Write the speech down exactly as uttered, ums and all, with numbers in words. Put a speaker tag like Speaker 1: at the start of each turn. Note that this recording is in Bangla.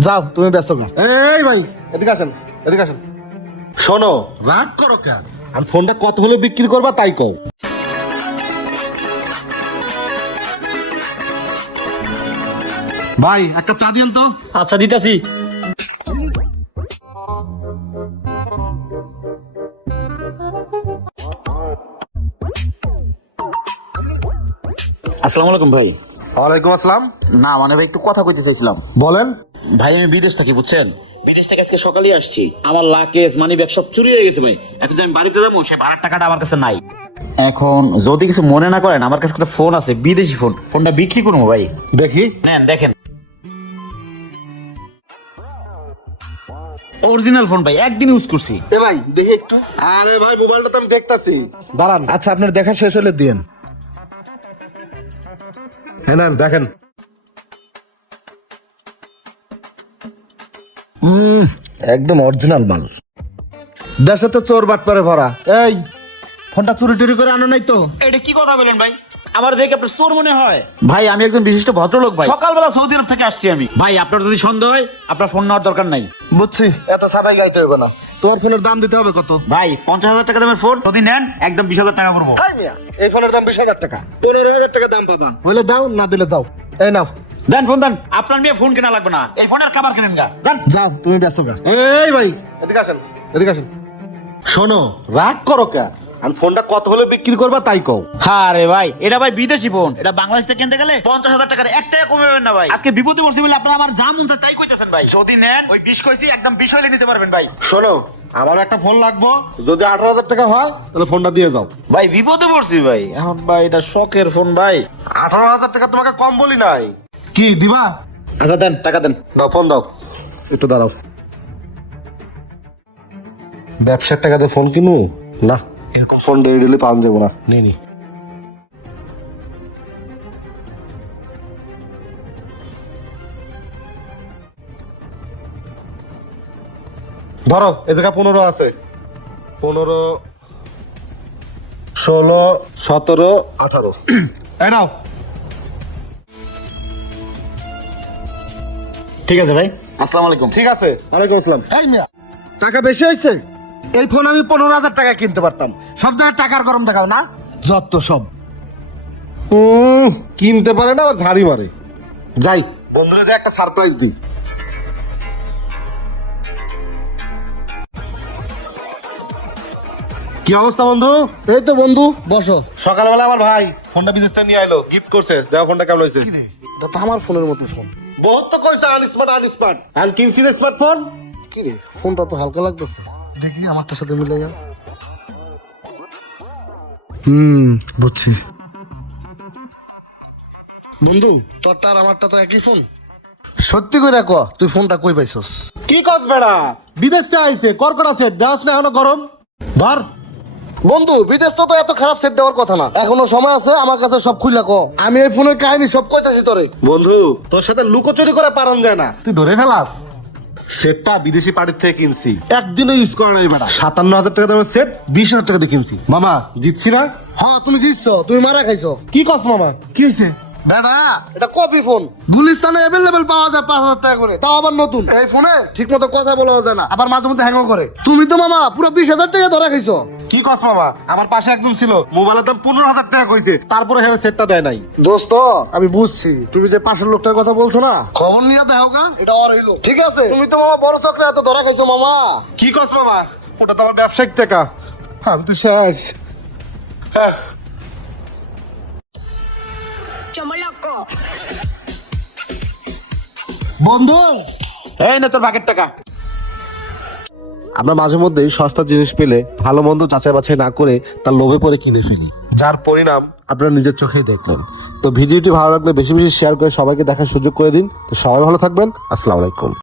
Speaker 1: যাও তুমি ব্যস্ত গা।
Speaker 2: এই ভাই এদিকে আসেন, এদিকে আসেন। শোনো, রাগ করো কেন? আর ফোনটা কত হলে বিক্রি করবা তাই কও। ভাই একটা চা দিন তো।
Speaker 3: আচ্ছা দিতাছি।
Speaker 4: আসসালামু আলাইকুম ভাই।
Speaker 2: ওয়ালাইকুম আসসালাম।
Speaker 4: না মানে ভাই একটু কথা কইতে চাইছিলাম।
Speaker 2: বলেন।
Speaker 4: ভাই আমি বিদেশ থাকি বুঝছেন, বিদেশ থেকে আজকে সকালেই আসছি। আমার লাকেজ মানি ব্যাগ সব চুরি হয়ে গেছে ভাই। এখন যে আমি বাড়িতে যাবো সে ভাড়ার টাকাটা আমার কাছে নাই। এখন যদি কিছু মনে না করেন আমার কাছে একটা ফোন আছে, বিদেশি ফোন। ফোনটা বিক্রি করবো ভাই।
Speaker 2: দেখি।
Speaker 4: নেন দেখেন, অরিজিনাল ফোন ভাই, একদিন ইউজ করছি।
Speaker 2: এ ভাই দেখি একটু। আরে ভাই মোবাইলটা তো আমি দেখতাছি। দাঁড়ান।
Speaker 1: আচ্ছা আপনার দেখা শেষ হলে দিয়েন।
Speaker 2: হ্যাঁ নেন দেখেন।
Speaker 1: হুম একদম অরিজিনাল মাল। দেশে তো চোর বাটপারে ভরা। এই ফোনটা চুরি টুরি করে আনো নাই তো?
Speaker 4: এটা কি কথা বলেন ভাই? আমার দেখে আপনার চোর মনে হয়? ভাই আমি একজন বিশিষ্ট ভদ্রলোক ভাই, সকালবেলা সৌদি আরব থেকে আসছি আমি। ভাই আপনার যদি সন্দেহ হয় আপনার ফোন নেওয়ার দরকার নাই।
Speaker 1: বুঝছি, এত সাবাই গাইতে হবে না। তোমার ফোনের দাম দিতে হবে কত?
Speaker 4: ভাই পঞ্চাশ হাজার টাকা দামের ফোন যদি নেন একদম বিশ হাজার টাকা করবো।
Speaker 1: হাই মিয়া, এই ফোনের দাম বিশ হাজার টাকা। পনেরো হাজার টাকা দাম পাবা। হলে দাও, না দিলে যাও। এই নাও।
Speaker 4: দেন ফোন দেন। আপনার মেয়ে ফোন কেনা লাগবে না, এই ফোনের কাবার কেনেন গা। দেন।
Speaker 1: যাও তুমি ব্যস্ত গা।
Speaker 2: এই ভাই এদিকে আসেন, এদিকে আসেন। শোনো, রাগ করো কেন? আর ফোনটা কত হলে বিক্রি করবা তাই কও।
Speaker 4: হ্যাঁ রে ভাই, এটা ভাই বিদেশি ফোন। এটা বাংলাদেশ থেকে কিনতে গেলে পঞ্চাশ হাজার টাকার এক টাকা কমে পাবেন না ভাই। আজকে বিপদে পড়ছি বলে আপনার আমার যা মন চায় তাই কইতেছেন ভাই। যদি নেন ওই বিশ কইছি একদম বিশ হইলে নিতে পারবেন ভাই।
Speaker 2: শোনো, আমার একটা ফোন লাগবো। যদি আঠারো হাজার টাকা হয় তাহলে ফোনটা দিয়ে যাও।
Speaker 4: ভাই বিপদে পড়ছি ভাই, এখন ভাই এটা শখের ফোন ভাই।
Speaker 2: আঠারো হাজার টাকা তোমাকে কম বলি নাই।
Speaker 1: কি দিবা?
Speaker 4: আচ্ছা দেন, টাকা দেন।
Speaker 2: দাও ফোন দাও। একটু দাঁড়াও। ব্যবসার টাকা দিয়ে ফোন কিনু না, ফোন ডেলি ডেলি পাওয়া যাবো না। নিয়ে নি। ধরো এ জায়গা পনেরো আছে। পনেরো, ষোলো, সতেরো, আঠারো। এই নাও।
Speaker 4: ঠিক আছে ভাই, আসসালামু আলাইকুম।
Speaker 2: ঠিক আছে, ওয়ালাইকুম আসসালাম।
Speaker 1: এই মিয়া, টাকা বেশি হয়েছে? এই ফোন আমি পনেরো হাজার টাকা কিনতে পারতাম। সব জায়গায় টাকার গরম দেখাও না, যত সব।
Speaker 2: উম, কিনতে পারে না আবার ঝাড়ি মারে। যাই বন্ধুরা, যে একটা সারপ্রাইজ দিই। কি অবস্থা বন্ধু?
Speaker 1: এই তো বন্ধু, বসো।
Speaker 2: সকালবেলা আমার ভাই ফোনটা বিদেশ থেকে নিয়ে আইলো, গিফট করছে। দেখো ফোনটা কেমন হয়েছে।
Speaker 1: এটা তো আমার ফোনের মতো ফোন।
Speaker 2: বহুত তো কইছে আনস্মার্ট আনস্মার্ট। আর কিনছি না স্মার্টফোন।
Speaker 1: কি রে, ফোনটা তো হালকা লাগতেছে। দেখি আমারটার সাথে মিলে গেল। হুম বুঝছি। বন্ধু তোরটা আর আমারটা তো একই ফোন। সত্যি করে ক, তুই ফোনটা কই পাইছস?
Speaker 2: কি কস বেড়া? বিদেশ থেকে আইছে, করকড়া সেট দাস না এখনো গরম। ধর
Speaker 1: বন্ধু, বিদেশ তো তো এত খারাপ সেট দেওয়ার কথা না। এখনো সময় আছে, আমার কাছে সব খুইলা ক। আমি এই ফোনের কাহিনী সব কইতাছি তোরে।
Speaker 2: বন্ধু, তোর সাথে লুকোচুরি করে পারন যায় না, তুই ধরে ফেলাস। সেটটা বিদেশি পার্টির থেকে কিনছি, একদিনও ইউজ করা নাই বেটা। সাতান্ন হাজার টাকা দামের সেট বিশ হাজার টাকা দিয়ে কিনছি। মামা জিতছি না?
Speaker 1: হ্যাঁ তুমি জিতছো, তুমি মারা খাইছো।
Speaker 2: কি কস মামা? কি হয়েছে?
Speaker 1: বেটা এটা কপি ফোন। গুলিস্তানে অ্যাভেলেবেল পাওয়া যায় পাঁচ হাজার টাকা করে, তাও আবার নতুন। এই ফোনে ঠিক মতো কথা বলা যায় না, আবার মাঝে মধ্যে হ্যাংও করে। তুমি তো মামা পুরো বিশ হাজার টাকা ধরা খাইছো।
Speaker 2: কি কস মামা? আমার পাশে একজন ছিল, মোবাইলের দাম পনেরো হাজার টাকা কইছে, তারপরে হ্যাঁ সেটটা দেয় নাই।
Speaker 1: দোস্ত আমি বুঝছি, তুমি যে পাশের লোকটার কথা বলছো না, খবর নিয়ে দেখো গা, এটা আর হইলো। ঠিক আছে, তুমি তো মামা বড় চক্রে এত ধরা খাইছো মামা।
Speaker 2: কি কস মামা? ওটা তো আমার ব্যবসায়িক টাকা। আমি তো শেষ। হ্যাঁ
Speaker 1: বন্ধু
Speaker 4: এই না তোর ভাগের টাকা।
Speaker 2: আমরা মাঝে মধ্যেই সস্তা জিনিস পেলে ভালো মন্দ যাচাই বাছাই না করে তার লোভে পড়ে কিনে ফেলি, যার পরিণাম আপনারা নিজের চোখেই দেখলেন। তো ভিডিওটি ভালো লাগলে বেশি বেশি শেয়ার করে সবাইকে দেখার সুযোগ করে দিন। তো সবাই ভালো থাকবেন। আসসালামু আলাইকুম।